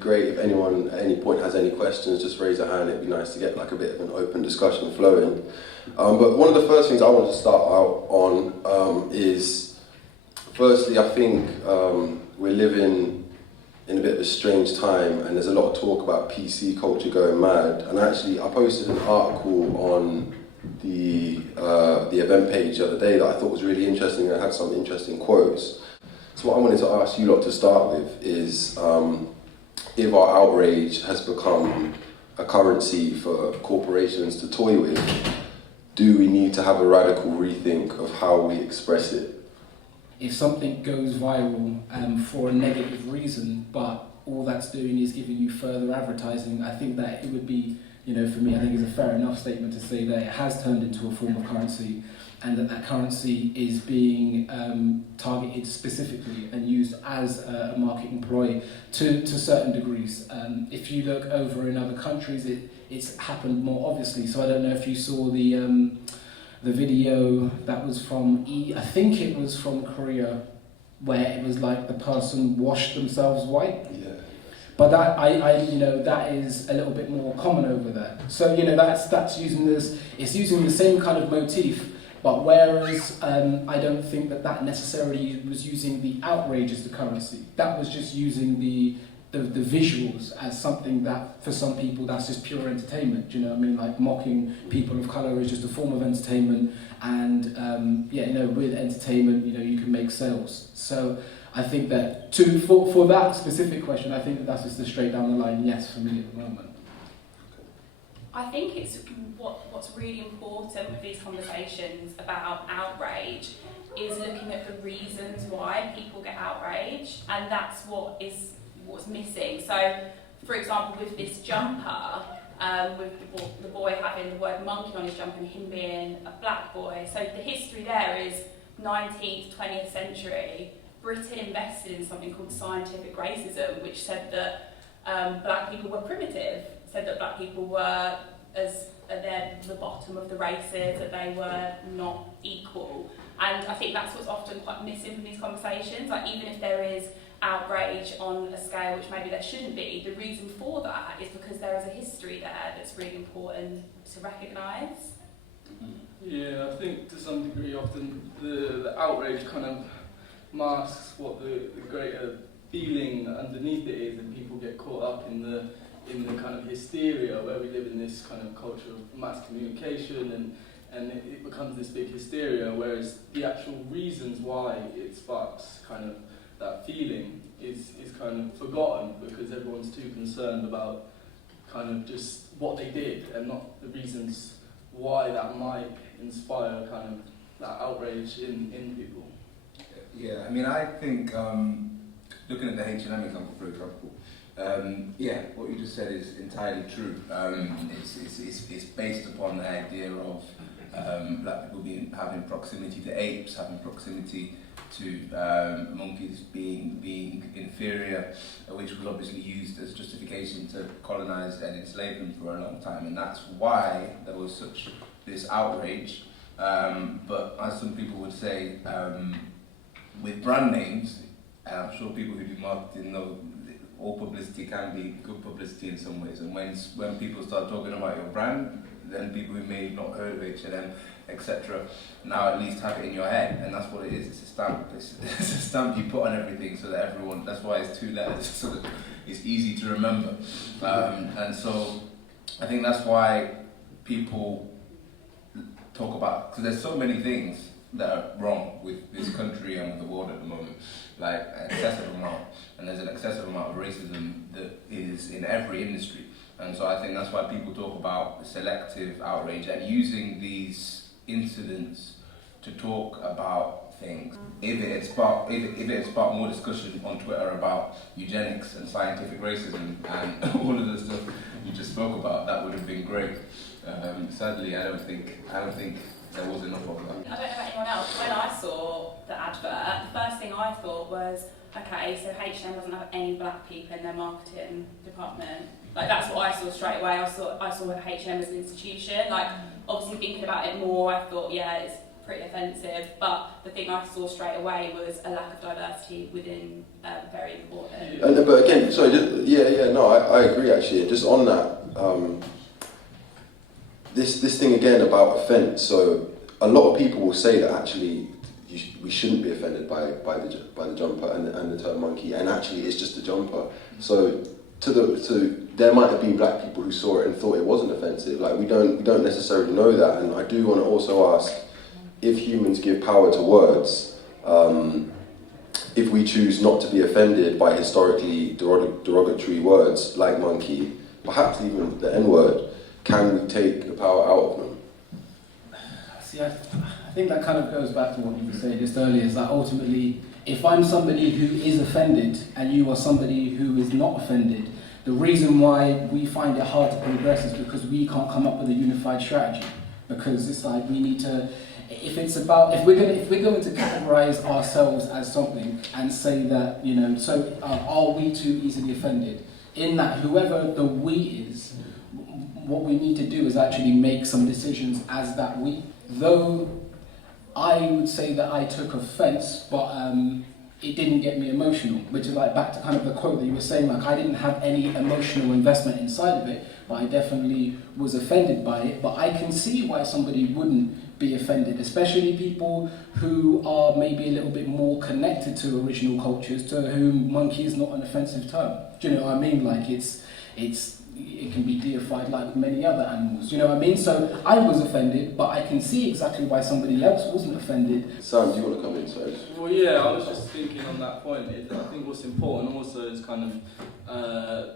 great if anyone at any point has any questions, just raise a hand. It'd be nice to get like a bit of an open discussion flowing. But one of the first things I want to start out on is, firstly, I think we're living in a bit of a strange time, and there's a lot of talk about PC culture going mad. And actually, I posted an article on the event page the other day that I thought was really interesting, and it had some interesting quotes. So what I wanted to ask you lot to start with is if our outrage has become a currency for corporations to toy with, do we need to have a radical rethink of how we express it? If something goes viral for a negative reason, but all that's doing is giving you further advertising, I think that it would be, for me, I think it's a fair enough statement to say that it has turned into a form of currency, and that currency is being targeted specifically and used as a marketing ploy to certain degrees. If you look over in other countries, it's happened more obviously. So I don't know if you saw the video that was from, I think it was from Korea, where it was like the person washed themselves white. Yeah. But that that is a little bit more common over there. So that's using this. It's using the same kind of motif, but whereas I don't think that necessarily was using the outrage as the currency. That was just using the visuals as something that for some people that's just pure entertainment. Do you know what I mean? Like mocking people of colour is just a form of entertainment, and with entertainment, you can make sales. So I think that for that specific question, I think that's just a straight down the line yes for me at the moment. I think it's what's really important with these conversations about outrage is looking at the reasons why people get outraged, and that's what's missing. So, for example, with this jumper, with the boy having the word monkey on his jumper and him being a black boy, so the history there is 19th, 20th century. Britain invested in something called scientific racism, which said that black people were primitive, said that black people were they're the bottom of the races, that they were not equal. And I think that's what's often quite missing from these conversations. Like, even if there is outrage on a scale which maybe there shouldn't be, the reason for that is because there is a history there that's really important to recognise. Yeah, I think to some degree often the outrage kind of masks what the greater feeling underneath it is, and people get caught up in the kind of hysteria where we live in this kind of culture of mass communication, and it becomes this big hysteria, whereas the actual reasons why it sparks kind of that feeling is kind of forgotten, because everyone's too concerned about kind of just what they did and not the reasons why that might inspire kind of that outrage in people. Yeah, I mean, I think looking at the H&M example, for example, what you just said is entirely true. It's based upon the idea of black people having proximity to apes, having proximity to monkeys being inferior, which was obviously used as justification to colonize and enslave them for a long time, and that's why there was such this outrage. But as some people would say, with brand names, and I'm sure people who do marketing know all publicity can be good publicity in some ways, and when people start talking about your brand, then people who may have not heard of H&M, etc., now at least have it in your head, and that's what it is. It's a stamp. It's a stamp you put on everything so that everyone. That's why it's 2 letters, so that it's easy to remember. And so I think that's why people talk about, because there's so many things that are wrong with this country and with the world at the moment, like an excessive amount, and there's an excessive amount of racism that is in every industry. And so I think that's why people talk about selective outrage and using these incidents to talk about things. If it had sparked more discussion on Twitter about eugenics and scientific racism and all of the stuff you just spoke about, that would have been great. Sadly, I don't think there was enough of that. I don't know about anyone else. When I saw the advert, the first thing I thought was, okay, so H&M doesn't have any black people in their marketing department. Like, that's what I saw straight away. I saw H&M as an institution. Like, obviously thinking about it more, I thought, yeah, it's pretty offensive. But the thing I saw straight away was a lack of diversity within very important. But again, sorry, I agree actually. Just on that, this thing again about offence. So a lot of people will say that actually we shouldn't be offended by the jumper and the term monkey, and actually it's just a jumper. So there might have been black people who saw it and thought it wasn't offensive. Like we don't necessarily know that. And I do want to also ask, if humans give power to words, if we choose not to be offended by historically derogatory words like monkey, perhaps even the N-word, can we take the power out of them? See, I think that kind of goes back to what you were saying just earlier, is that ultimately, if I'm somebody who is offended and you are somebody who is not offended, the reason why we find it hard to progress is because we can't come up with a unified strategy. Because it's like we need to, if we're going to categorize ourselves as something and say that, are we too easily offended? In that whoever the we is, what we need to do is actually make some decisions as that we. Though I would say that I took offence, but it didn't get me emotional, which is like back to kind of the quote that you were saying, like I didn't have any emotional investment inside of it, but I definitely was offended by it. But I can see why somebody wouldn't be offended, especially people who are maybe a little bit more connected to original cultures, to whom monkey is not an offensive term. Do you know what I mean? Like it can be deified like many other animals, you know what I mean? So I was offended, but I can see exactly why somebody else wasn't offended. Sam, do you want to come in? Sorry. Well, yeah, I was just thinking on that point. I think what's important also is kind of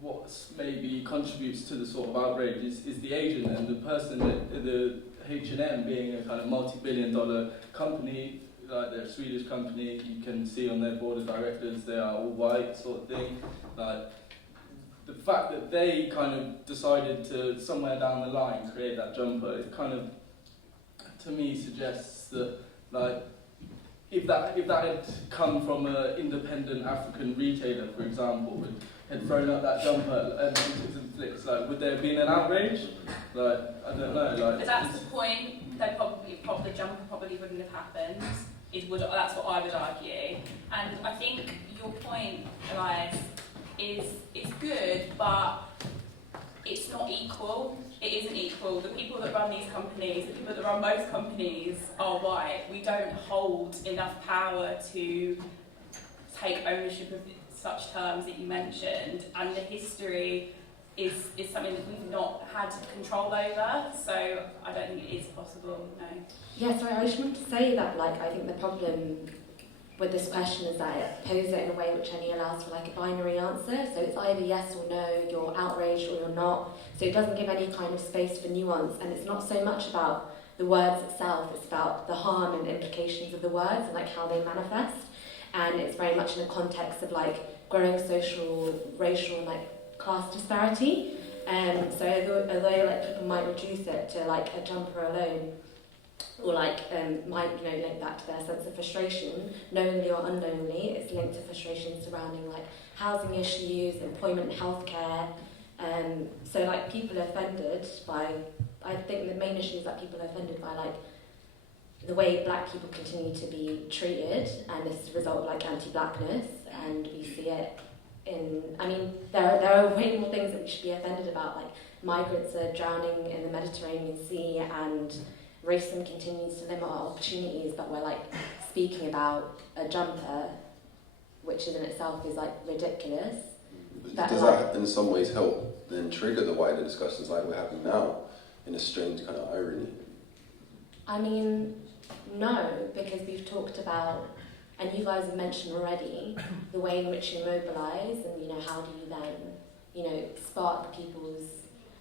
what maybe contributes to the sort of outrage is the agent and the person that the H&M being a kind of multi-billion-dollar company, like they're a Swedish company. You can see on their board of directors they are all white, sort of thing. Like, the fact that they kind of decided to, somewhere down the line, create that jumper, it kind of, to me, suggests that, like, if that had come from an independent African retailer, for example, and had thrown up that jumper and flicks, like, would there have been an outrage? Like, I don't know. Like, but that's the point. The jumper probably wouldn't have happened. That's what I would argue. And I think your point, Elias, is it's good, but it's not equal. It isn't equal. The people that run these companies, the people that run most companies are white. We don't hold enough power to take ownership of such terms that you mentioned, and the history is something that we've not had control over, so I don't think it is possible, no. Yeah, sorry, I just want to say that, like, I think the problem with this question is that it poses it in a way which only allows for like a binary answer. So it's either yes or no, you're outraged or you're not. So it doesn't give any kind of space for nuance, and it's not so much about the words itself, it's about the harm and implications of the words and like how they manifest. And it's very much in a context of like growing social, racial and like class disparity. So although like people might reduce it to like a jumper alone, or like might link that to their sense of frustration, knowingly or unknowingly, it's linked to frustration surrounding like housing issues, employment, healthcare. So like people are offended by, I think the main issue is that people are offended by like the way black people continue to be treated, and this is a result of like anti-blackness, and we see it in, I mean, there are way more things that we should be offended about, like migrants are drowning in the Mediterranean Sea, and racism continues to limit our opportunities, but we're like speaking about a jumper, which in itself is like ridiculous. Does that in some ways help then trigger the wider discussions like we're having now, in a strange kind of irony? I mean, no, because we've talked about, and you guys have mentioned already, the way in which you mobilise, and how do you then, spark people's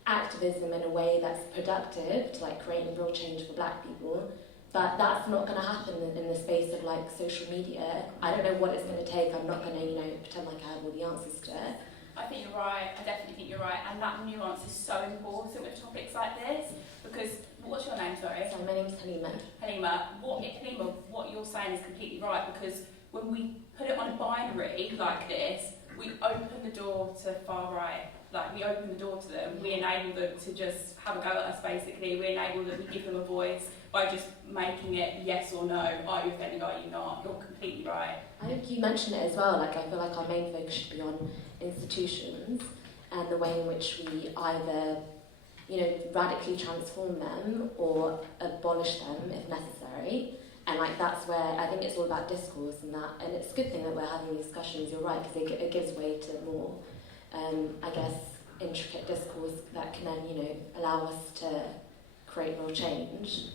activism in a way that's productive to like creating real change for black people. But that's not going to happen in the space of like social media. I don't know what it's going to take. I'm not going to pretend like I have all the answers to it. I think you're right. I definitely think you're right, and that nuance is so important with topics like this, because what's your name, sorry? So my name's Halima. Halima, what you're saying is completely right, because when we put it on a binary like this, we open the door to far right. Like, we open the door to them, we enable them to just have a go at us, basically. We enable them, we give them a voice by just making it yes or no. Are you offending, are you not? You're completely right. I think you mentioned it as well, like I feel like our main focus should be on institutions and the way in which we either, you know, radically transform them or abolish them if necessary. And like that's where I think it's all about discourse and that, and it's a good thing that we're having these discussions, you're right, because it gives way to more, I guess, intricate discourse that can then, you know, allow us to create real change.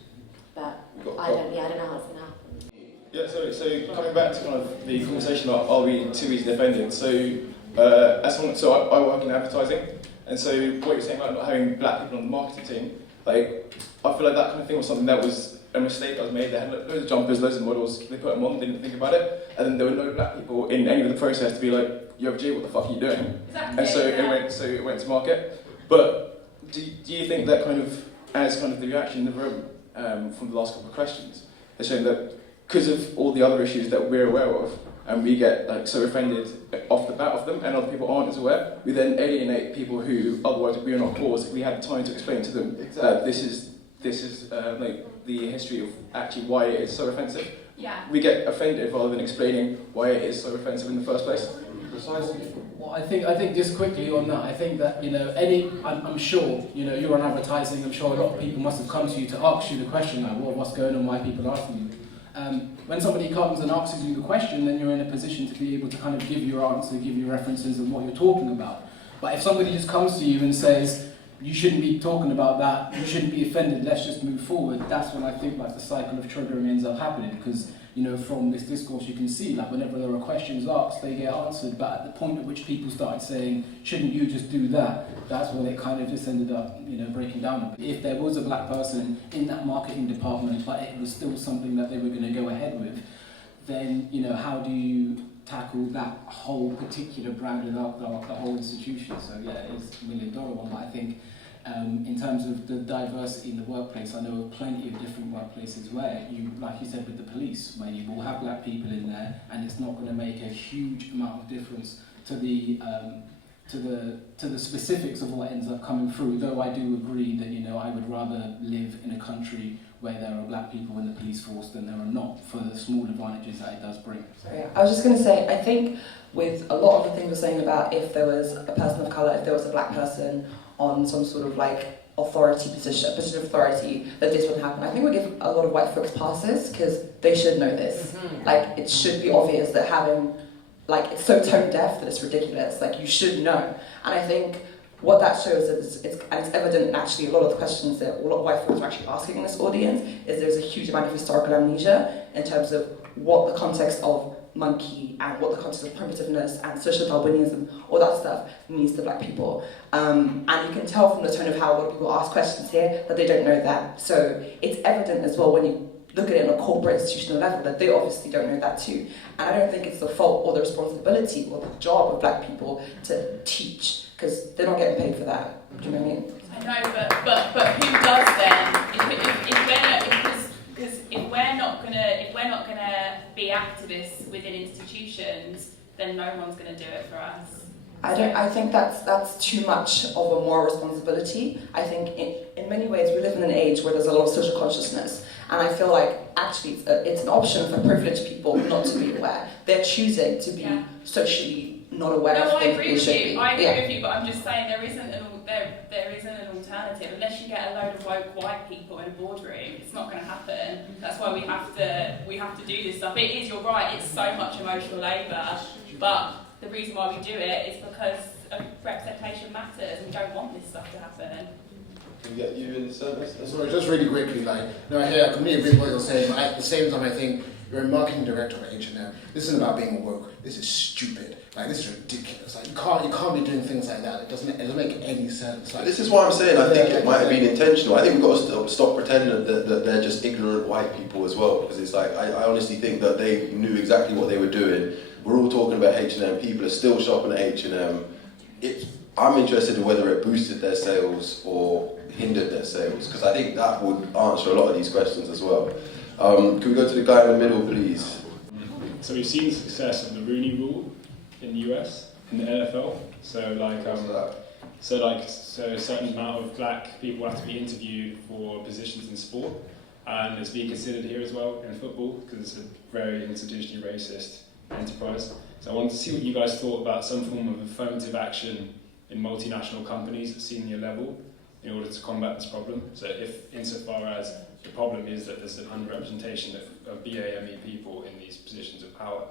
But I don't know how it's going to happen. Yeah, so coming back to kind of the conversation about are we too easily offended? So, I work in advertising, and so what you're saying about not having black people on the marketing team, like I feel like that kind of thing was something that was a mistake that was made. They had loads of jumpers, loads of models, they put them on, didn't think about it, and then there were no black people in any of the process to be like, yo, G, what the fuck are you doing? Exactly. And so it went to market. But do you think that kind of, as kind of the reaction in the room from the last couple of questions, has shown that because of all the other issues that we're aware of, and we get like so offended off the bat of them, and other people aren't as aware, we then alienate people who otherwise would be on our cause if we had time to explain to them that this is like the history of actually why it is so offensive. Yeah. We get offended rather than explaining why it is so offensive in the first place. Precisely. Well, I think just quickly on that, I think that, you know, I'm sure, you know, you're on advertising, I'm sure a lot of people must have come to you to ask you the question, like, what's going on, why people are asking you. When somebody comes and asks you the question, then you're in a position to be able to kind of give your answer, give your references and what you're talking about. But if somebody just comes to you and says, you shouldn't be talking about that, you shouldn't be offended, let's just move forward, that's when I think like the cycle of triggering ends up happening, because, you know, from this discourse you can see, like whenever there are questions asked, they get answered, but at the point at which people started saying, shouldn't you just do that, that's when it kind of just ended up, you know, breaking down. If there was a black person in that marketing department, but it was still something that they were going to go ahead with, then, you know, how do you tackle that whole particular brand without the whole institution? So yeah, it's $1 million one, but I think in terms of the diversity in the workplace, I know of plenty of different workplaces where you, like you said with the police, where you will have black people in there, and it's not going to make a huge amount of difference to the specifics of what ends up coming through. Though I do agree that, you know, I would rather live in a country where there are black people in the police force than there are not, for the small advantages that it does bring. Sorry, I was just going to say, I think with a lot of the things we're saying about if there was a person of colour, if there was a black person on some sort of like authority position of authority, that this would happen. I think we give a lot of white folks passes because they should know this. Like, it should be obvious that having, like, it's so tone deaf that it's ridiculous. Like, you should know. And I think what that shows is, it's evident in actually a lot of the questions that a lot of white folks are actually asking in this audience, is there's a huge amount of historical amnesia in terms of what the context of monkey and what the context of primitiveness and social Darwinism, all that stuff means to black people. And you can tell from the tone of how a lot of people ask questions here that they don't know that. So it's evident as well when you look at it on a corporate institutional level that they obviously don't know that too. And I don't think it's the fault or the responsibility or the job of black people to teach, because they're not getting paid for that. Do you know what I mean? I know, but who does then? Because if we're not gonna be activists within institutions, then no one's gonna do it for us. I think that's too much of a moral responsibility. I think in many ways we live in an age where there's a lot of social consciousness, and I feel like actually it's an option for privileged people not to be aware. They're choosing to be socially not aware of No, I things agree they with should you. be. I agree with you, but I'm just saying there isn't an alternative unless you get a load of woke white people in a boardroom. It's not going to happen. That's why we have to do this stuff. It is, you're right. It's so much emotional labour, but the reason why we do it is because representation matters, and we don't want this stuff to happen. Can we get you in the service? Sorry, just really quickly, like, no, I hear, I completely agree with what you're saying, but at the same time, I think you're a marketing director at H&M. This isn't about being woke. This is stupid. Like, this is ridiculous. Like, you can't be doing things like that. It doesn't make any sense. Like, this is why I'm saying I think it might have been intentional. I think we've got to stop pretending that they're just ignorant white people as well, because it's like, I honestly think that they knew exactly what they were doing. We're all talking about H&M. People are still shopping at H&M. I'm interested in whether it boosted their sales or hindered their sales, because I think that would answer a lot of these questions as well. Can we go to the guy in the middle, please? So we've seen the success of the Rooney Rule in the US, in the NFL. So like so a certain amount of black people have to be interviewed for positions in sport, and it's being considered here as well in football because it's a very institutionally racist enterprise. So I wanted to see what you guys thought about some form of affirmative action in multinational companies at senior level in order to combat this problem. So if insofar as the problem is that there's an underrepresentation of BAME people in these positions of power.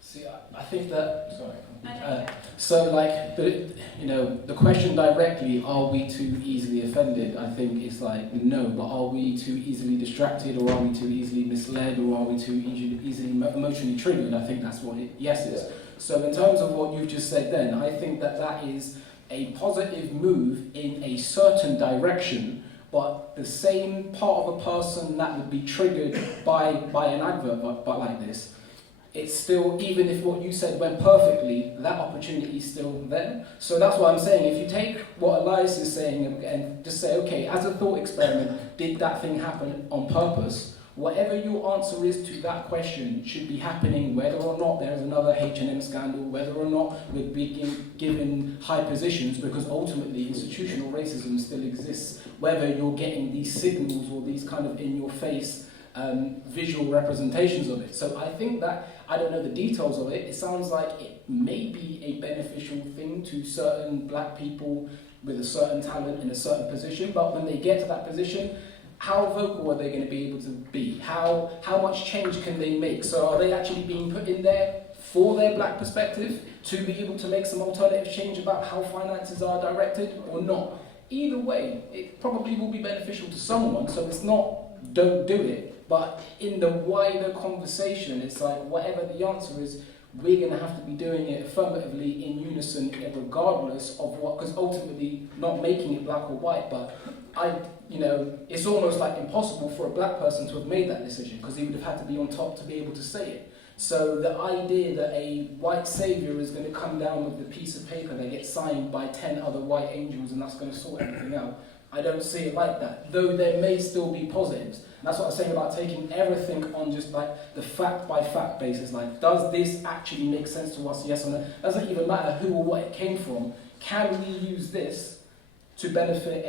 See, I think that. Sorry. So, like, the question directly, are we too easily offended? I think it's like no, but are we too easily distracted, or are we too easily misled, or are we too easily emotionally triggered? I think that's what yes is. So, in terms of what you've just said, then I think that is a positive move in a certain direction. But the same part of a person that would be triggered by an advert, but like this. It's still, even if what you said went perfectly, that opportunity is still there. So that's what I'm saying. If you take what Elias is saying and just say, okay, as a thought experiment, did that thing happen on purpose? Whatever your answer is to that question should be happening whether or not there's another H&M scandal, whether or not we're being given high positions, because ultimately institutional racism still exists, whether you're getting these signals or these kind of in-your-face visual representations of it. So I think that, I don't know the details of it, it sounds like it may be a beneficial thing to certain black people with a certain talent in a certain position, but when they get to that position, how vocal are they going to be able to be? How much change can they make? So are they actually being put in there for their black perspective to be able to make some alternative change about how finances are directed or not? Either way, it probably will be beneficial to someone, so it's not don't do it. But in the wider conversation, it's like whatever the answer is, we're going to have to be doing it affirmatively in unison, regardless of what, because ultimately not making it black or white, but it's almost like impossible for a black person to have made that decision because he would have had to be on top to be able to say it. So the idea that a white saviour is going to come down with the piece of paper that gets signed by 10 other white angels and that's going to sort everything out, I don't see it like that, though there may still be positives. And that's what I'm saying about taking everything on just like the fact-by-fact basis. Like, does this actually make sense to us, yes or no? Doesn't even matter who or what it came from. Can we use this to benefit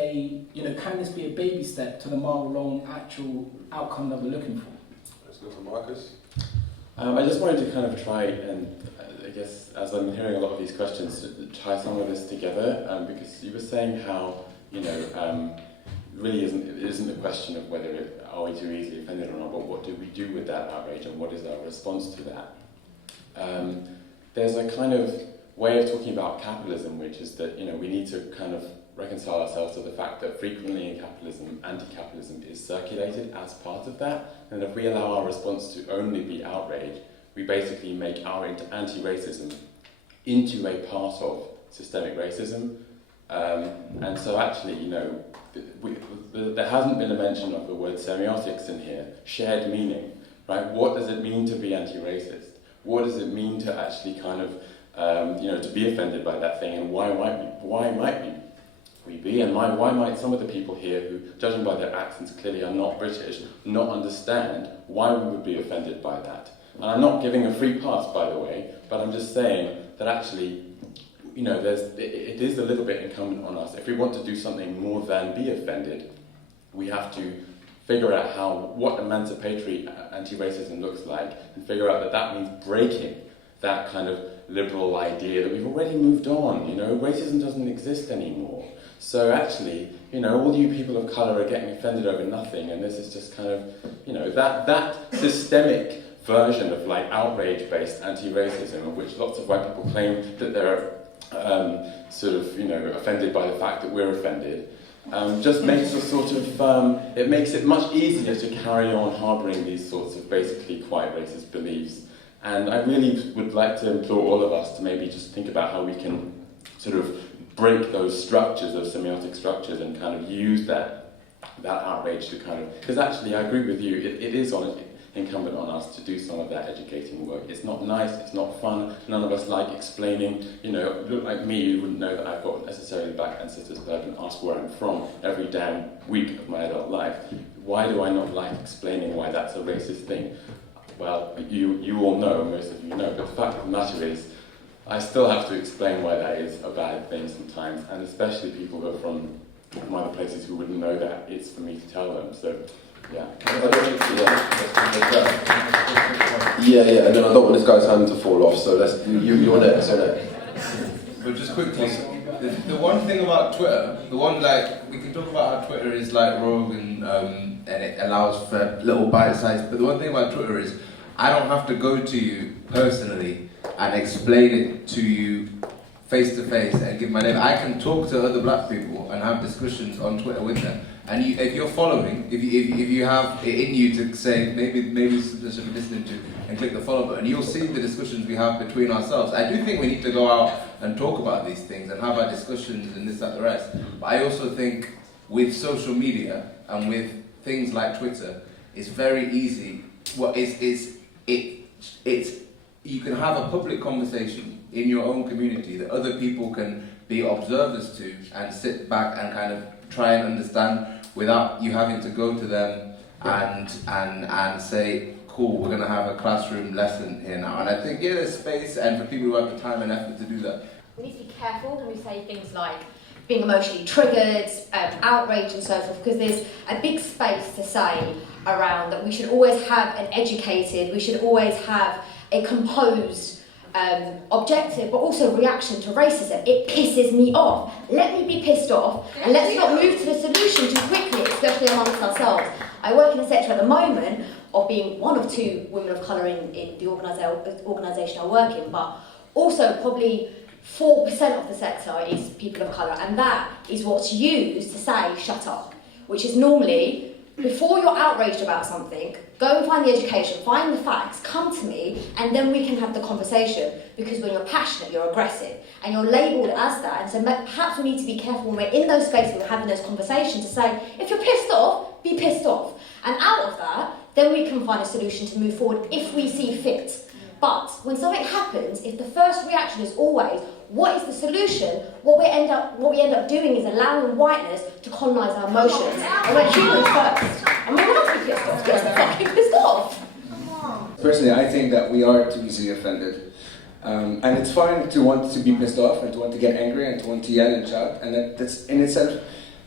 can this be a baby step to the mile-long actual outcome that we're looking for? Let's go to Marcus. I just wanted to kind of try and, I guess, as I'm hearing a lot of these questions, to tie some of this together, because you were saying how, really it isn't a question of whether are we too easily offended or not, but what do we do with that outrage and what is our response to that? There's a kind of way of talking about capitalism, which is that we need to kind of reconcile ourselves to the fact that frequently in capitalism, anti-capitalism is circulated as part of that, and if we allow our response to only be outrage, we basically make our anti-racism into a part of systemic racism. And so actually, there hasn't been a mention of the word semiotics in here, shared meaning, right? What does it mean to be anti-racist? What does it mean to actually kind of, to be offended by that thing, and why might we be, and why might some of the people here who, judging by their accents, clearly are not British, not understand why we would be offended by that? And I'm not giving a free pass, by the way, but I'm just saying that actually, it is a little bit incumbent on us. If we want to do something more than be offended, we have to figure out what emancipatory anti-racism looks like, and figure out that means breaking that kind of liberal idea that we've already moved on. Racism doesn't exist anymore. So actually, all you people of colour are getting offended over nothing, and this is just kind of, that systemic version of like outrage-based anti-racism, of which lots of white people claim that they're offended by the fact that we're offended, just makes us it makes it much easier to carry on harbouring these sorts of basically quite racist beliefs. And I really would like to implore all of us to maybe just think about how we can sort of break those structures, those semiotic structures, and kind of use that outrage to kind of, because actually I agree with you, it is incumbent on us to do some of that educating work. It's not nice, it's not fun, none of us like explaining, look like me, you wouldn't know that I've got necessarily black ancestors, but I can ask where I'm from every damn week of my adult life. Why do I not like explaining why that's a racist thing? Well, you all know, most of you know, but the fact of the matter is, I still have to explain why that is a bad thing sometimes, and especially people who are from other places who wouldn't know that. It's for me to tell them. So, yeah. Yeah, and then I don't want this guy's hand to fall off. So you're next, so next. But just quickly, the one thing about Twitter, we can talk about how Twitter is like rogue and it allows for little bite size. But the one thing about Twitter is, I don't have to go to you personally and explain it to you face to face and give my name. I can talk to other black people and have discussions on Twitter with them. And if you're following, if you have it in you to say maybe this is should be listening to, and click the follow button, you'll see the discussions we have between ourselves. I do think we need to go out and talk about these things and have our discussions and this, that, the rest. But I also think with social media and with things like Twitter, it's very easy. You can have a public conversation in your own community that other people can be observers to and sit back and kind of try and understand without you having to go to them and say, cool, we're going to have a classroom lesson here now. And I think, yeah, there's space and for people who have the time and effort to do that. We need to be careful when we say things like being emotionally triggered, outrage and so forth, because there's a big space to say around that we should always have an educated, we should always have a composed objective, but also reaction to racism. It pisses me off. Let me be pissed off, and let's not move to the solution too quickly, especially amongst ourselves. I work in a sector at the moment of being one of two women of colour in the organisation I work in, but also probably 4% of the sector is people of colour, and that is what's used to say shut up, which is normally, before you're outraged about something, go and find the education, find the facts, come to me, and then we can have the conversation. Because when you're passionate, you're aggressive, and you're labelled as that. And so perhaps we need to be careful when we're in those spaces, we're having those conversations, to say, if you're pissed off, be pissed off. And out of that, then we can find a solution to move forward if we see fit. But when something happens, if the first reaction is always, what is the solution? What we end up doing is allowing whiteness to colonise our emotions. And we're humans first. And we're allowed to be pissed off. Get fucking pissed off. Personally, I think that we are too easily offended. And it's fine to want to be pissed off and to want to get angry and to want to yell and shout. And that's in itself,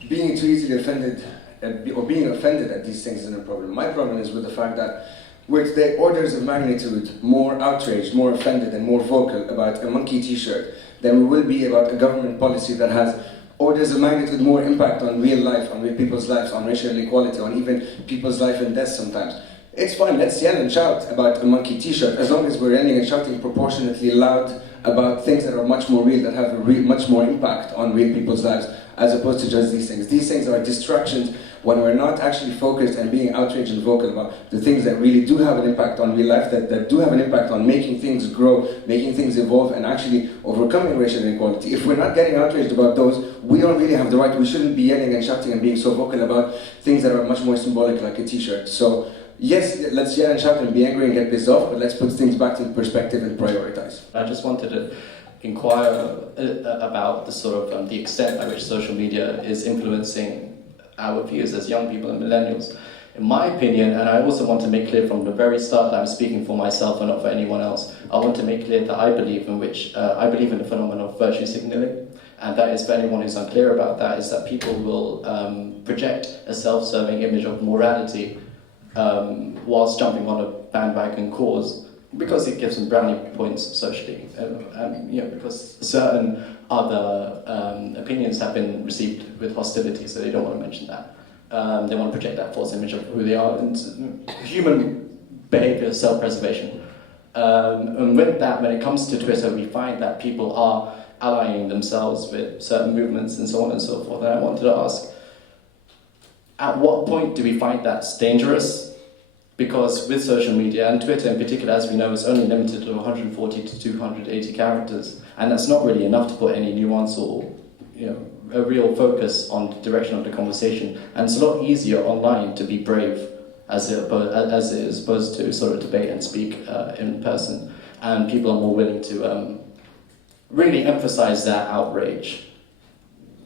being too easily offended or being offended at these things isn't a problem. My problem is with the fact that with the orders of magnitude more outraged, more offended and more vocal about a monkey t-shirt than we will be about a government policy that has orders of magnitude more impact on real life, on real people's lives, on racial inequality, on even people's life and death sometimes. It's fine, let's yell and shout about a monkey t-shirt as long as we're yelling and shouting proportionately loud about things that are much more real, that have much more impact on real people's lives, as opposed to just these things. These things are distractions when we're not actually focused and being outraged and vocal about the things that really do have an impact on real life, that do have an impact on making things grow, making things evolve, and actually overcoming racial inequality. If we're not getting outraged about those, we don't really have the right. We shouldn't be yelling and shouting and being so vocal about things that are much more symbolic, like a t-shirt. So yes, let's yell and shout and be angry and get pissed off, but let's put things back in perspective and prioritize. I just wanted to inquire about the sort of the extent by which social media is influencing our views as young people and millennials. In my opinion, and I also want to make clear from the very start that I'm speaking for myself and not for anyone else, I want to make clear that I believe in the phenomenon of virtue signaling, and that is, for anyone who's unclear about that, is that people will project a self-serving image of morality whilst jumping on a bandwagon cause, because it gives them brownie points socially, because certain other opinions have been received with hostility, so they don't want to mention that. They want to project that false image of who they are, and human behavior, self-preservation. And with that, when it comes to Twitter, we find that people are allying themselves with certain movements and so on and so forth. And I wanted to ask, at what point do we find that's dangerous? Because with social media, and Twitter in particular, as we know, is only limited to 140 to 280 characters, and that's not really enough to put any nuance or a real focus on the direction of the conversation. And it's a lot easier online to be brave as it is opposed to sort of debate and speak in person, and people are more willing to really emphasize that outrage.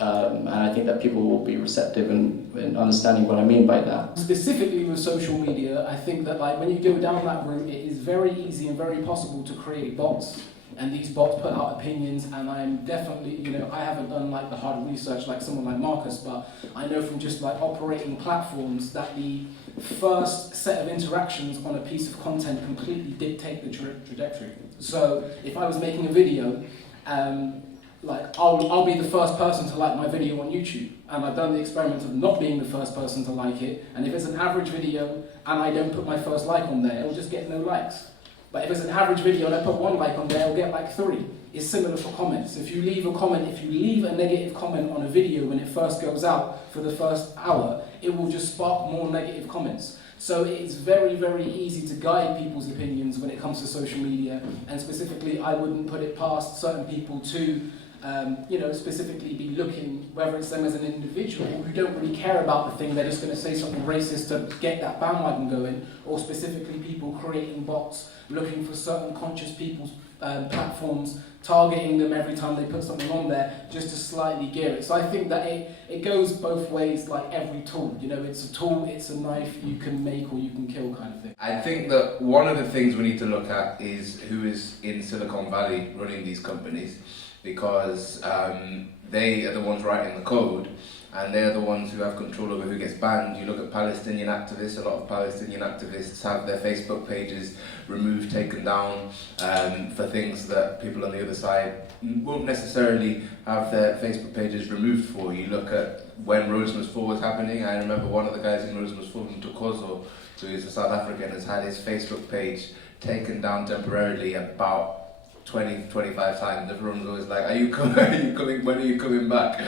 And I think that people will be receptive in understanding what I mean by that. Specifically with social media, I think that when you go down that route, it is very easy and very possible to create bots and these bots put out opinions, and I'm definitely, you know, I haven't done like the hard research like someone like Marcus, but I know from just like operating platforms that the first set of interactions on a piece of content completely dictate the trajectory. So if I was making a video, like I'll be the first person to like my video on YouTube, and I've done the experiment of not being the first person to like it, and if it's an average video and I don't put my first like on there, it'll just get no likes. But if it's an average video and I put 1 like on there, it'll get like 3. It's similar for comments. If you leave a negative comment on a video when it first goes out for the first hour, it will just spark more negative comments. So it's very, very easy to guide people's opinions when it comes to social media, and specifically I wouldn't put it past certain people to you know, specifically be looking, whether it's them as an individual who don't really care about the thing, they're just going to say something racist to get that bandwagon going, or specifically people creating bots, looking for certain conscious people's platforms, targeting them every time they put something on there, just to slightly gear it. So I think that it goes both ways, like every tool. You know, it's a tool, it's a knife, you can make or you can kill kind of thing. I think that one of the things we need to look at is who is in Silicon Valley running these companies, because they are the ones writing the code, and they're the ones who have control over who gets banned. You look at Palestinian activists, a lot of Palestinian activists have their Facebook pages removed, taken down, for things that people on the other side won't necessarily have their Facebook pages removed for. You look at when Roseman's Fall was happening, I remember one of the guys in Roseman's Fall, Ntokozo, who is a South African, has had his Facebook page taken down temporarily about 20-25 times. Everyone's always like, are you coming, when are you coming back?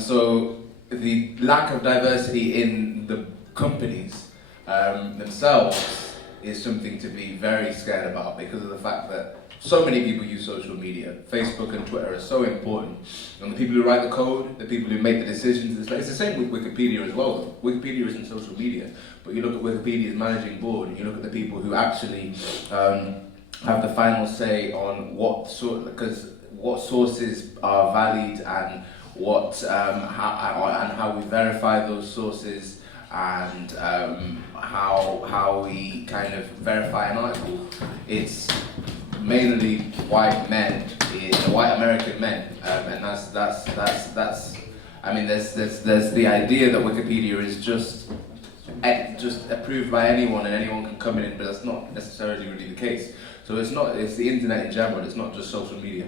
So the lack of diversity in the companies themselves is something to be very scared about, because of the fact that so many people use social media. Facebook and Twitter are so important. And the people who write the code, the people who make the decisions, it's the same with Wikipedia as well. Wikipedia isn't social media, but you look at Wikipedia's managing board, and you look at the people who actually have the final say on what sources are valid, and how we verify those sources, and how we kind of verify an article. It's mainly white men, white American men, and that's. I mean, there's the idea that Wikipedia is just approved by anyone and anyone can come in, but that's not necessarily really the case. So it's the internet in general, it's not just social media.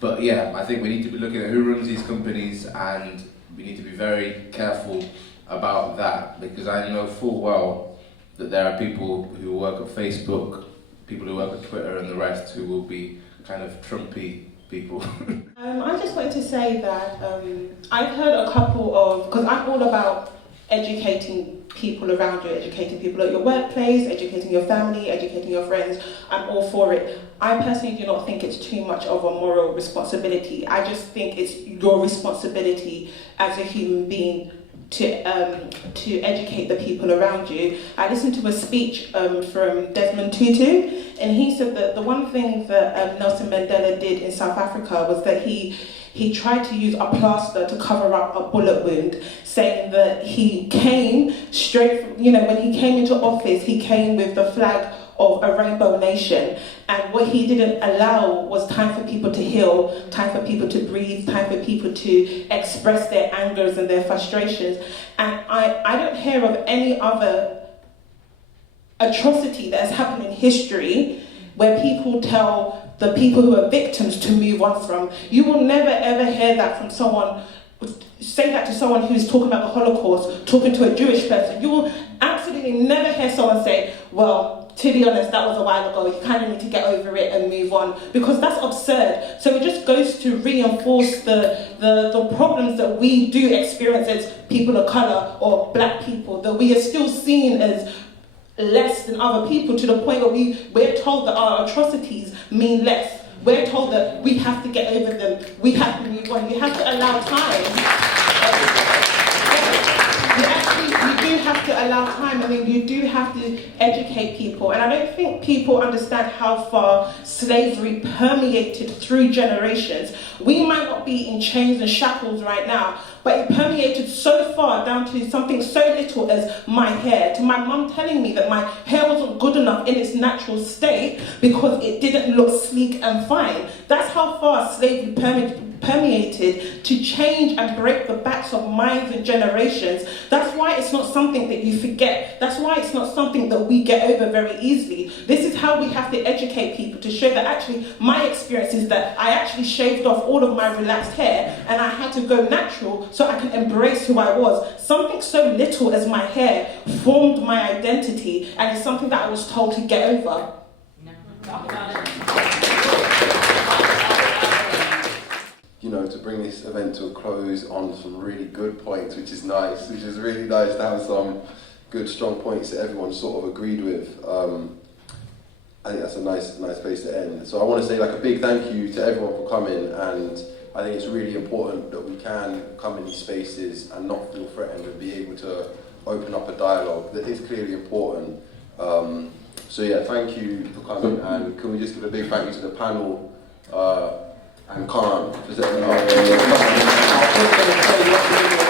But yeah, I think we need to be looking at who runs these companies, and we need to be very careful about that, because I know full well that there are people who work at Facebook, people who work at Twitter and the rest, who will be kind of Trumpy people. I just wanted to say that I've heard a couple of, because I'm all about educating people around you, educating people at your workplace, educating your family, educating your friends. I'm all for it. I personally do not think it's too much of a moral responsibility. I just think it's your responsibility as a human being to educate the people around you. I listened to a speech from Desmond Tutu, and he said that the one thing that Nelson Mandela did in South Africa was that he tried to use a plaster to cover up a bullet wound, saying that he came straight from, when he came into office, he came with the flag of a rainbow nation, and what he didn't allow was time for people to heal, time for people to breathe, time for people to express their angers and their frustrations. And I don't hear of any other atrocity that has happened in history where people tell the people who are victims to move on from. You will never ever hear that from someone, say that to someone who's talking about the Holocaust, talking to a Jewish person. You will absolutely never hear someone say, well, to be honest, that was a while ago, you kind of need to get over it and move on, because that's absurd. So it just goes to reinforce the problems that we do experience as people of colour or black people, that we are still seen as less than other people, to the point where we're told that our atrocities mean less. We're told that we have to get over them, we have to move on, you have to allow time. You do have have to allow time, and then you do have to educate people. And I don't think people understand how far slavery permeated through generations. We might not be in chains and shackles right now, but it permeated so far down to something so little as my hair, to my mum telling me that my hair wasn't good enough in its natural state because it didn't look sleek and fine. That's how far slavery permeated to change and break the backs of minds and generations. That's why it's not something that you forget. That's why it's not something that we get over very easily. This is how we have to educate people, to show that actually my experience is that I actually shaved off all of my relaxed hair and I had to go natural so I can embrace who I was. Something so little as my hair formed my identity, and it's something that I was told to get over. You know, to bring this event to a close on some really good points, which is nice, which is really nice to have some good, strong points that everyone sort of agreed with. I think that's a nice place to end. So I want to say like a big thank you to everyone for coming, and I think it's really important that we can come in these spaces and not feel threatened and be able to open up a dialogue that is clearly important. So yeah, thank you for coming, and can we just give a big thank you to the panel and Khan for setting up.